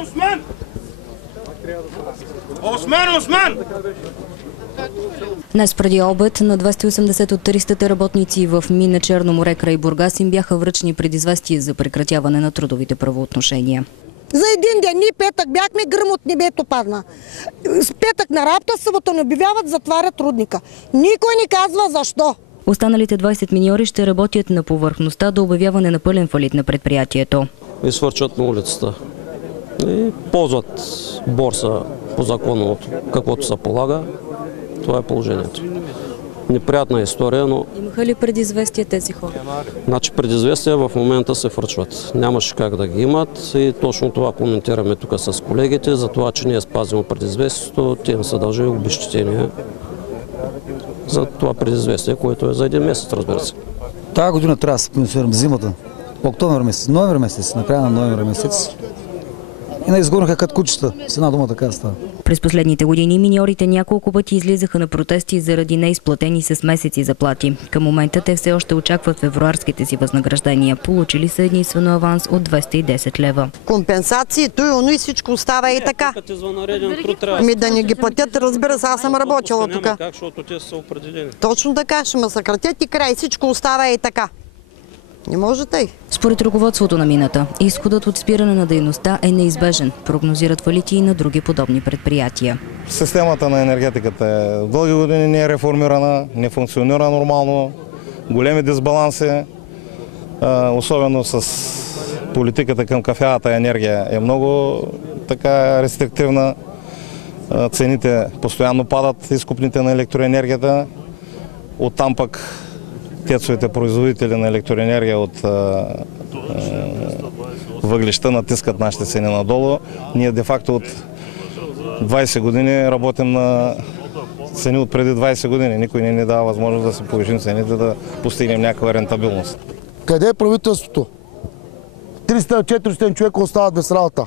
Осман! Днес преди обед на 280 от 300 работници в мина Черно море край Бургас им бяха връчени предизвестия за прекратяване на трудовите правоотношения. За един ден, ние петък бяхме, гръм от небето падна. С петък на работа, събота не обявяват, затварят рудника. Никой не казва защо. Останалите 20 миньори ще работят на повърхността до обявяване на пълен фалит на предприятието. И свърчат на улицата. И ползват борса по закона, каквото се полага. Това е положението. Неприятна история, но... Имаха ли предизвестия тези хора? Значи предизвестия в момента се връчват. Нямаше как да ги имат и точно това коментираме тук с колегите, за това, че ние спазим предизвестието, те им се дължи обезщетение за това предизвестие, което е за един месец, разбира се. Тази година трябва да се пенсионираме зимата. Октомври месец, ноември месец, накрая на ноември месец. И не изгорнаха като кучета, с една дума така става. През последните години миньорите няколко пъти излизаха на протести заради неизплатени с месеци заплати. Към момента те все още очакват февруарските си възнаграждения. Получили са единствено аванс от 210 лева. Компенсации, той и всичко остава и така. Ми да не ги платят, разбира се, аз съм работила тук. Точно така, ще ме съкратят и край, всичко остава и така. Не може тъй. Според ръководството на мината, изходът от спиране на дейността е неизбежен. Прогнозират фалити и на други подобни предприятия. Системата на енергетиката е дълги години не е реформирана, не функционира нормално, големи дисбаланси, особено с политиката към кафявата енергия е много така рестриктивна. Цените постоянно падат, изкупните на електроенергията, оттам пък тецовите производители на електроенергия от въглища натискат нашите цени надолу. Ние де-факто от 20 години работим на цени от преди 20 години. Никой не ни дава възможност да се повишим цените, да постигнем някаква рентабилност. Къде е правителството? 300-400 човека остават без работа.